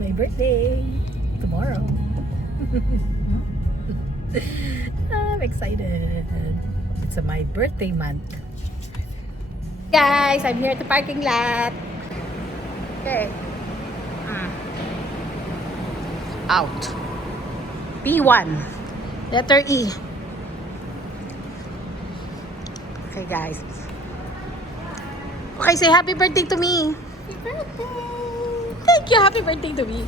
My birthday tomorrow. I'm excited. It's my birthday month. Guys, I'm here at the parking lot. Okay. Out. P1. Letter E. Okay, guys. Okay, say happy birthday to me. Happy birthday. Thank you. Happy birthday to me.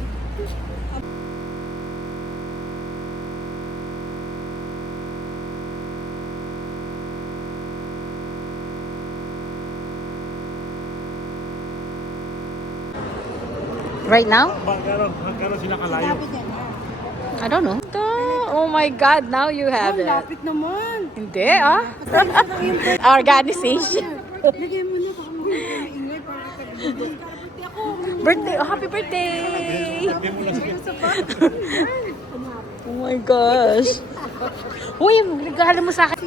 Right now? Magkano sila kalayo? I don't know. Oh my God, now you have it. Lapit naman. Hindi, ah. Organization. Lagay mo na baka mag-ingay para ka-birthday. Birthday, oh, happy birthday! Oh my gosh. Uy, regalo mo sa akin.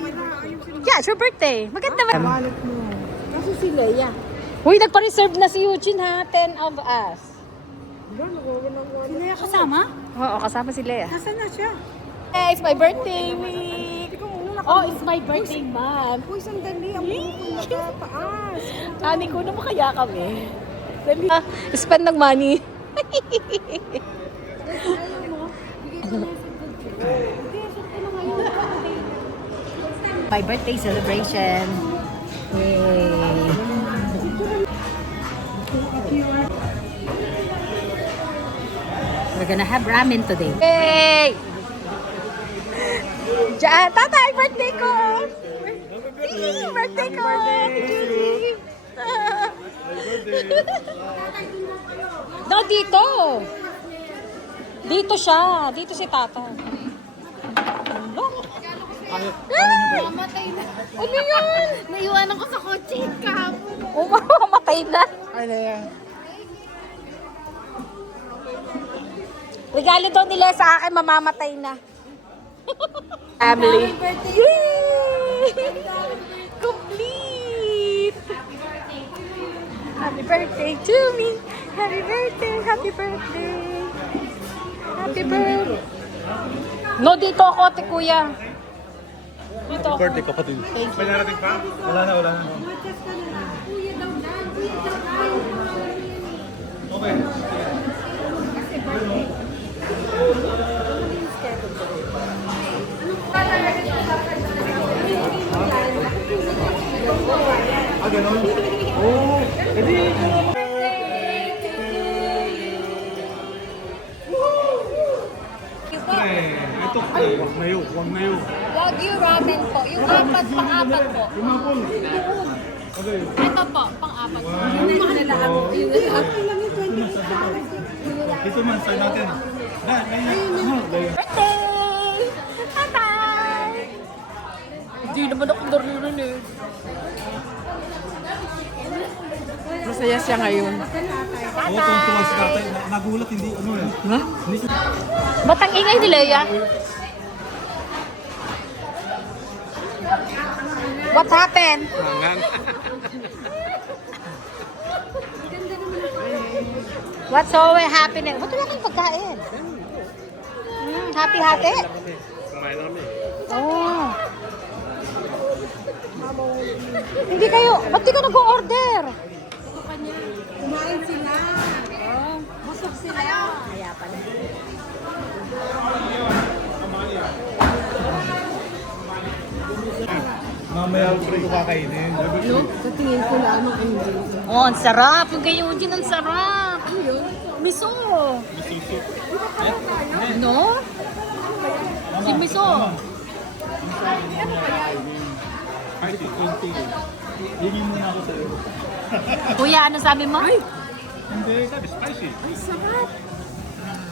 Yeah, it's your birthday. Maganda ba? Wallet mo. Kasi si Leia. Uy, nagpa-reserve na si Eugene ha. 10 of us. Si Leia kasama? Oo, kasama si Lea. Nasaan na siya? Hey, it's my birthday week. Oh, it's my birthday month. Uy, sandali. Ang buko nakataas. Ani ko na ba kaya kami? Dali. Spend ng money. My birthday celebration. Yay. We're gonna have ramen today. Hey! Tatay, birthday ko! Birthday ko! No, dito! Dito siya. Dito si Tata. Mamatay na. Ano yun? Naiwanan ko sa kotse kahapon. Umamatay na. Ano yan? Regalo daw nila sa akin, mamamatay na. Family. Yay! Complete! Happy birthday to me! Happy birthday! Happy birthday! Happy birthday! No, dito ako, ate kuya. Dito ako. Birthday kapatid. May narating pa? Wala na, wala na. Okay. Ah, ganun? Oo. Edi, ito, wag na yun. Wagyu ramen po. Yung apat, pang-apat po. Lumapon. Okay. Ito po, pang-apat po. Dito man, start natin. Birthday! Tatay! Hindi naman ako narinig eh. Masaya siya ngayon. Oo, tuwa si tatay. Nagulat, hindi ano eh. Ha? Ba't ang ingay ni Leia? What happened? What's always happening? Ba't wala kang pagkain? Happy? Oh. Hindi kayo, ba't di ka nag-order? Kumain sila. Busog sila. Kaya pala. Mamaya ako rin ko kakainin. No? Sa tingin ko lamang ang dito. Oh, ang sarap. Yung kayo din, ang sarap. Miso. No? Si Miso. Kahit 20. Hingin muna ako sa'yo. Kuya, ano sabi mo? Hindi, sabi spicy. Ay, sarap.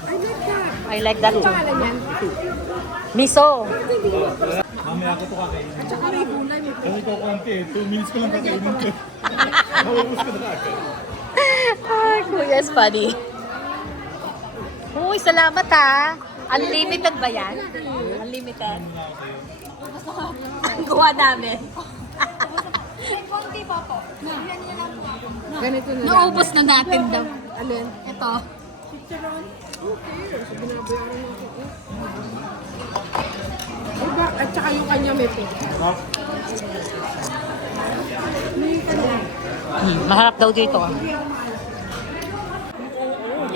I like that. I like that too. Pangalan yan? Miso. Mamaya ako ito kakainin. At saka may gulay. Kasi ko konti eh. 2 minutes ko lang kakainin ko. Naubos ko na agad. Ay, kuya, is funny. Uy, salamat ha. Unlimited ba yan? Unlimited? Ang gawa namin. Konti pa po. Ganito na lang. Naubos na natin daw. Alin? Ito. Chicharon. Okay. So, binabayaran mo ako. Diba? At saka yung kanya may pink. May kanya. Maharap daw dito.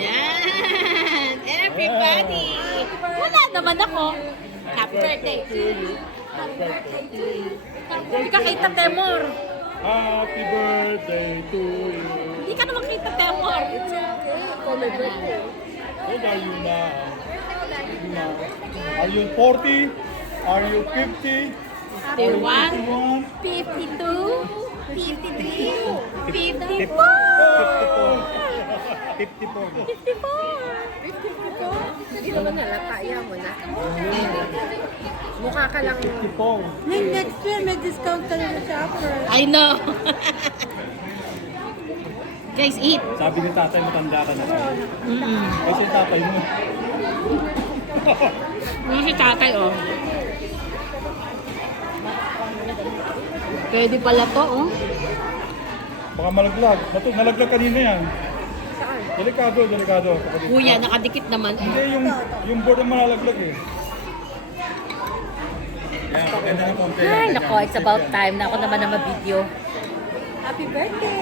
Yan! Everybody! Wala naman ako. Happy birthday to you. Happy birthday to you. Hindi ka kita, Temor. Happy birthday to you. Hindi ka naman kita, Temor. What are you now? Are you 40? Are you 50? 51, 52, 53, 54. 54. Hindi naman nalata yan mo na. Mukha ka lang. 54. May next year, may discount ka na sa offer. I know. Guys, eat. Sabi ni tatay, matanda ka na. Kasi tatay mo. Ano si tatay, oh. Pwede pala to, oh. Baka malaglag. Nalaglag kanina yan. Delikado, delikado. kapatid. Kuya, nakadikit naman. Hindi, yung board ang malalaglag eh. Yan, paganda ng konti. Ay, nako, it's about time na ako naman na ma-video. Happy birthday!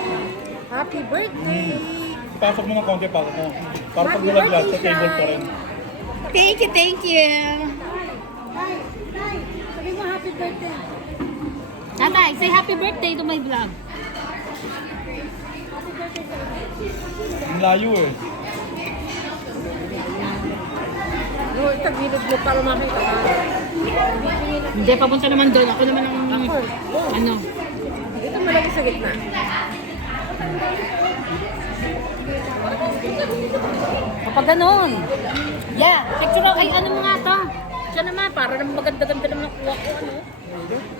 Happy birthday! Pasok mo ng konti, pasok mo. Para pag nalaglag, sa table pa rin. Thank you, thank you. Tay, sabi mo happy birthday. Tatay, say happy birthday to my vlog. Ang layo eh. No, itagilid mo para makita ka. Hindi, papunta naman doon. Ako naman ang, ano. Dito malaki sa gitna. Kapag ganon. Yeah, picture ako. Ay, ano mo nga to? Siya naman, para naman maganda-ganda naman nakuha ko, ano.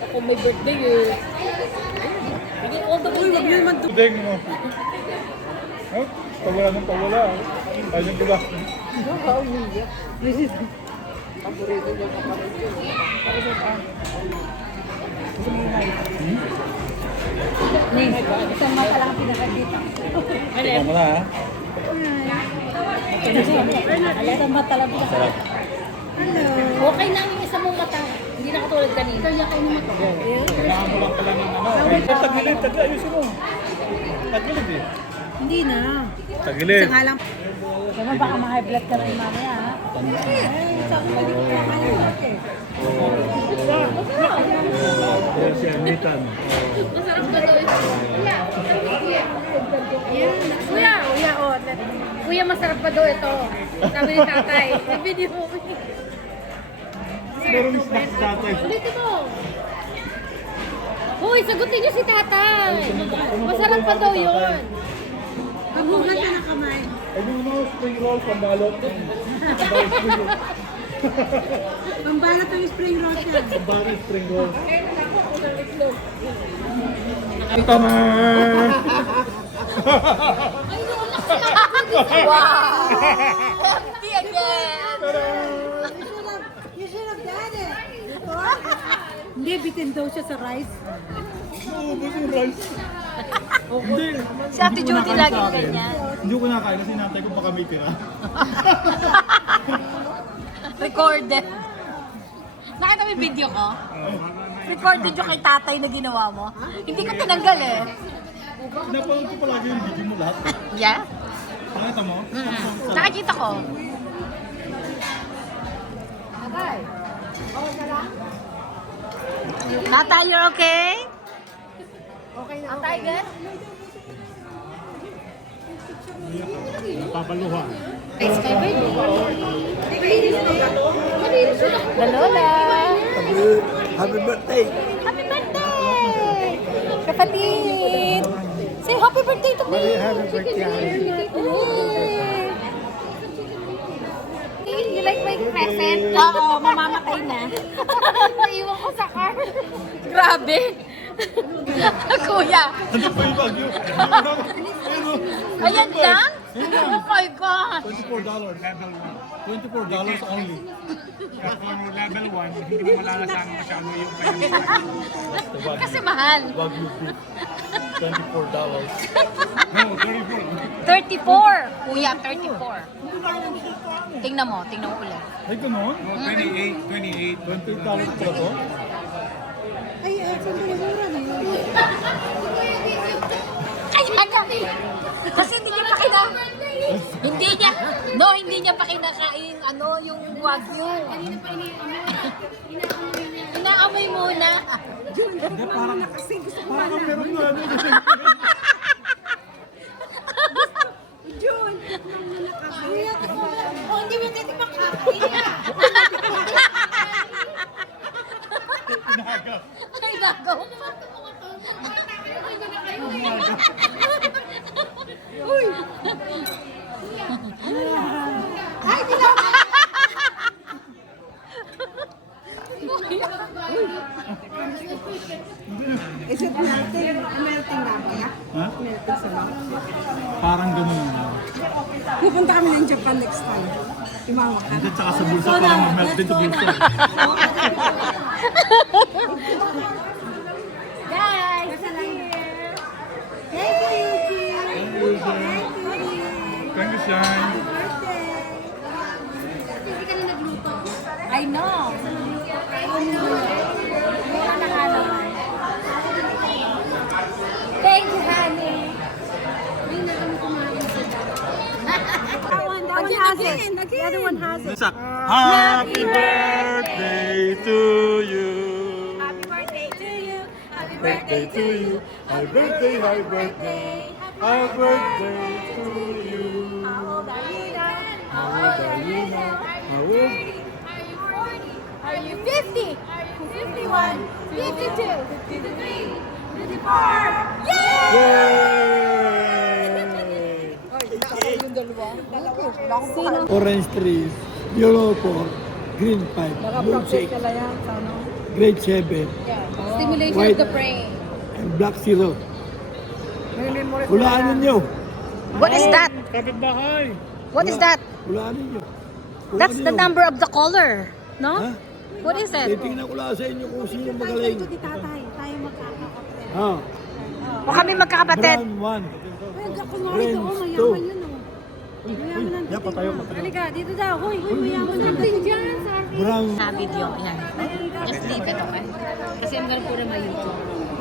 Ako may birthday eh. Bigyan all the Uy, wag way yun man to. Tudeng mo. Oh, pawala ng pawala. Ayun yung diba? Nakaumiyak. Paborito niya kapatid yun. Isang mata lang pinakagita. Tignan mo na ha. Isang mata lang Sarap. Okay lang yung isang mong mata. Hindi na katulad kanina. Kaya kayo ng mata. Kailangan mo lang pala ng ano. Tagilid, ayusin mo. Tagilid eh. Hindi na. Tagilid. Nga lang. Diba baka ma-high blood ka rin mamaya, ha? Ay, sabi mo, hindi ko kaya natin. Si Anitan. Masarap ba to? Kuya! Kuya, oh. Kuya, masarap pa daw ito. Sabi ni tatay. Sa video mo. Meron yung snacks tatay. Ulitin mo. Hoy, sagutin niyo si tatay. Masarap pa daw yun. Pagbuhat ka ng kamay. Ay, yung spring roll, pambalot. Pambalat ang spring roll yan. Pambalot spring roll. Ito na! Wow! Happy again! You should have done it. Hindi, bitin daw siya sa rice. Naubos yung rice. Hindi. Si Ate Hindi ko Judy nakain lagi sa akin. ganyan. Hindi ko nakain kasi natay ko baka may tira. Recorded. Nakita mo yung video ko? Recorded yung kay tatay na ginawa mo. Hindi ko tinanggal eh. Napanood ko palagi yung video mo lahat. Yeah? Nakita mo? Nakikita ko. Tatay, you're okay? Okay na. Tatay, good? Napapaluhan. It's my The Lola. Happy birthday! Happy birthday! Kapatid! Say happy birthday to me! Happy birthday! You like my present? Oo, mamamatay na. Naiwan ko sa car. Grabe! Kuya! Ano pa yung bagyo? Ayan lang? Oh my God! $24. Level 1. $24 only. Kung level 1, hindi mo malalasahan masyado yung kanyang Kasi mahal. Wagyu beef. $24. No, 34. 34. Kuya, 34. Tingnan mo ulit. Ay, ganun? 28, 28. $28 pala to? Ay, sandali, mura na yun. Kaya nga. Kasi hindi niya hindi niya pa kinakain, yung wagyu. Inaamoy muna. Parang meron nga. Oh, hindi mo tayo makakain. Ay, nagaw. Ay, dilaw! Is it melting? Melting na ba? Ha? Melting sa mouth. Parang ganun. Pupunta kami ng Japan next time. Imawa ka. Hindi, tsaka sa bulsa parang mag-melt din sa bulsa. Guys, Thank you, Eugene. Thank you, Eugene. Thank you, Shine. I know. Thank you, honey. That one has it. The other one has it. Happy birthday to you. Happy birthday to you. Happy Birthday to you. Happy birthday, happy birthday. Happy birthday to you. How old are you now? How old are you now? How old? Are you 40? Are you 50? Are you 51? 52? 53? 54? Yay! Yay! Orange trees, yellow pork, green pipe, blue shake, grade 7, Stimulation White. of the brain. and black syrup. Hulaan ninyo. What is that? Kapitbahay! What is that? Hulaan ninyo. That's the number of the color, no? Ha? What is it? Titingnan ko lang sa inyo kung sino magaling. Ito di tatay. Tayo magkakakapre. Ha? O kami magkakapatid. Brown 1. Ay, kunwari Friends, doon. Mayaman two. yun, oh. Mayaman ang Yan, patayo. Halika, dito daw. Hoy, mayaman ang dating dyan. Sorry. Brown. Video, yan. Just leave it, okay? Kasi I'm gonna put it on my YouTube.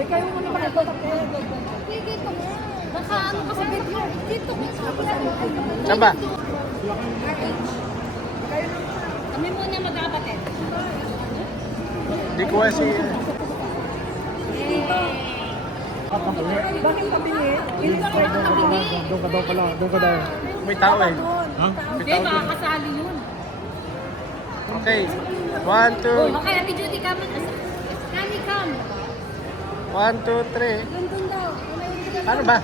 Kayo mo naman ito. Dito mo. Baka ano ka sa video. Dito mo. Saba? Kami muna magkakapatid. Hindi ko kasi. Bakit pabili? Doon ka daw pala. Doon ka daw. May tao eh. Ha? Hindi, makakasali yun. Okay. 1, 2, Okay, Ate Judy, come. Honey, come. 1, 2, 3. Doon daw. Ano ba?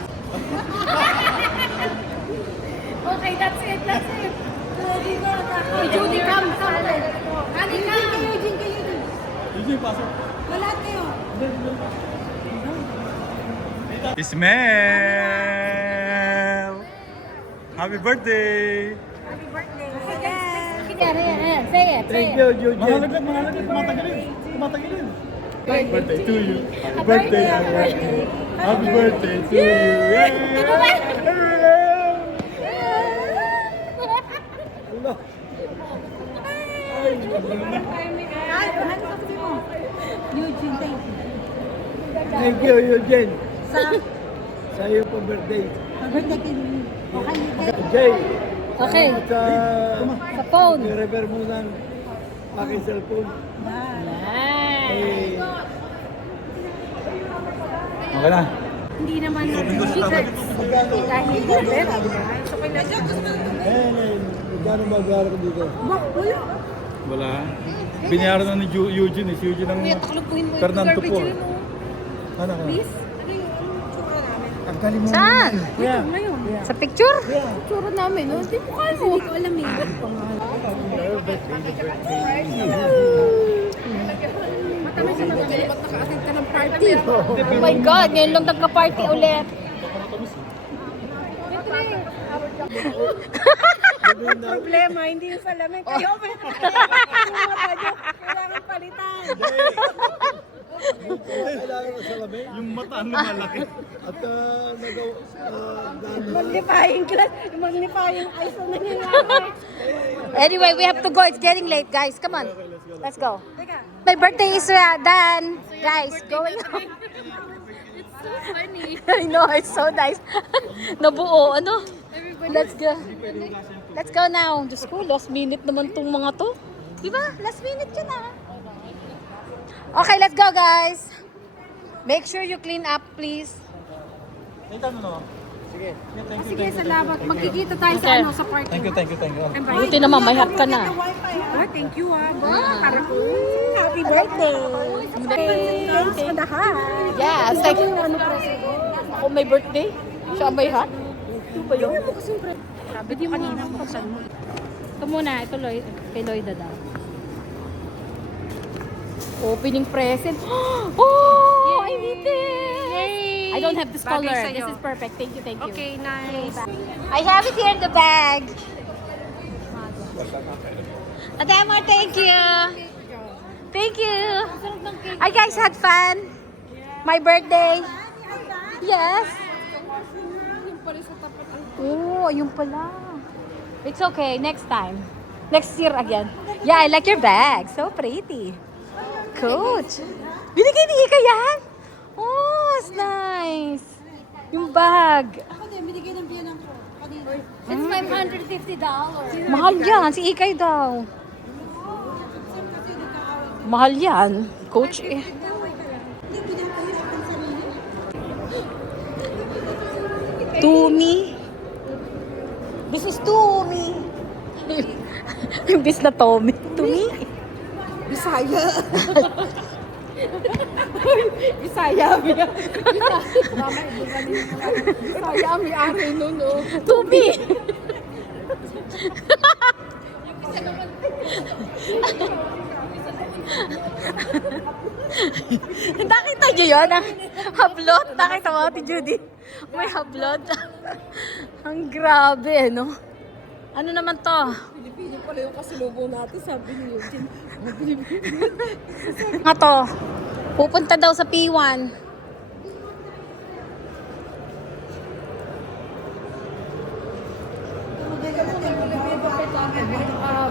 Okay, that's it, that's it. Dito, Hey, Judy, come, come. Honey, come. Eugene, kayo din. Eugene, pasok. Wala kayo. Ismael! Happy birthday! Again. Say it, say Thank it. you, Eugene. Mahalaglag, mahalaglag. Tumatagilin. Tumatagilin. Happy birthday to you. Happy birthday, happy birthday. Happy birthday to you. Yay! Eugene, thank you. Thank you, Eugene. Sa Sa iyo po birthday. birthday kay Eugene. Okay, Jay, Okay, sa sa phone. i-repair mo ng aking cellphone. Nice. Okay na. Hindi naman secrets. Dahil pera. So, kailangan. Magkano mag-aaral ko dito? Wala. Wala. Binayaran na ni Eugene. Si Eugene ang Fernando po. Ano ka? Please? Ano yung tsura namin? Ang galing mo. Saan? Yeah. Ngayon. Sa picture? Tsura namin, no? Hindi mo kaya mo. Hindi ko alam eh. Matamis siya magaling pag naka-attend ka ng party. Oh my God, ngayon lang nagka-party ulit. Problema, hindi yung salamin. Kayo, may kailangan palitan. Kailangan ng salamin. Yung mata ang lumalaki. At gano'n. Magnifying glass. Magnifying eyes na nangyayari. Anyway, we have to go. It's getting late, guys. Come on. Let's go. My birthday is done. Guys, going on. It's so funny. I know, it's so nice. Nabuo, ano? Let's go. Let's go now. Diyos ko, last minute naman tong mga to. Diba? Last minute yun ah. Okay, let's go guys. Make sure you clean up, please. Tita mo no? Sige. Sige, salamat. Magkikita tayo sa Okay. ano sa parking. Thank you. Buti naman, may hat ka na. Thank you para ko. Happy birthday. Thanks for the hat. Yes, like, Ano present? ako may birthday. Siya may hat. Ito ba yun? Sabi di kanina buksan mo. Ito muna, ito kay Lloyda daw. Opening present. Oh, I need this. Yay! I don't have this Bagay color. sa'yo. This is perfect. Thank you, thank you. Okay, nice. I have it here in the bag. Ate Amor, thank you. Thank you. I guys had fun. My birthday. Yes. Oh, ayun pala. It's okay. Next time. Next year again. Yeah, I like your bag. So pretty. Coach. Binigay ni Ika yan? Oh, it's nice. Yung bag. It's $550. Mahal yan. Si Ikay daw. Mahal yan. Coach eh. Tumi. This is Tumi. Imbis na Tommy. Tumi. Bisaya. Bisaya. Bisaya ang may-ari nun, no? Tumi. Nakita niyo yun? Ang hablot? Nakita mo, Ate Judy? May hablot. Ang grabe, no? Ano naman to? Pilipino pala yung kasalubong natin, sabi ni Eugene. Nga to. Pupunta daw sa P1.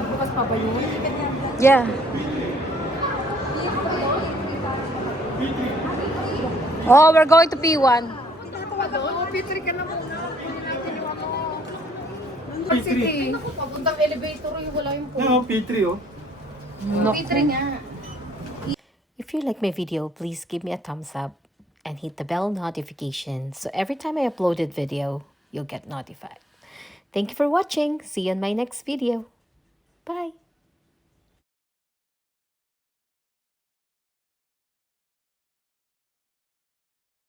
Bukas pa ba yun? Yeah. Oh, we're going to P1. P3 ka na muna. Sige. Papuntang elevator yung wala yung phone. No, P3 oh. P3 nga. If you like my video, please give me a thumbs up and hit the bell notification so every time I uploaded video, you'll get notified. Thank you for watching. See you in my next video. Bye.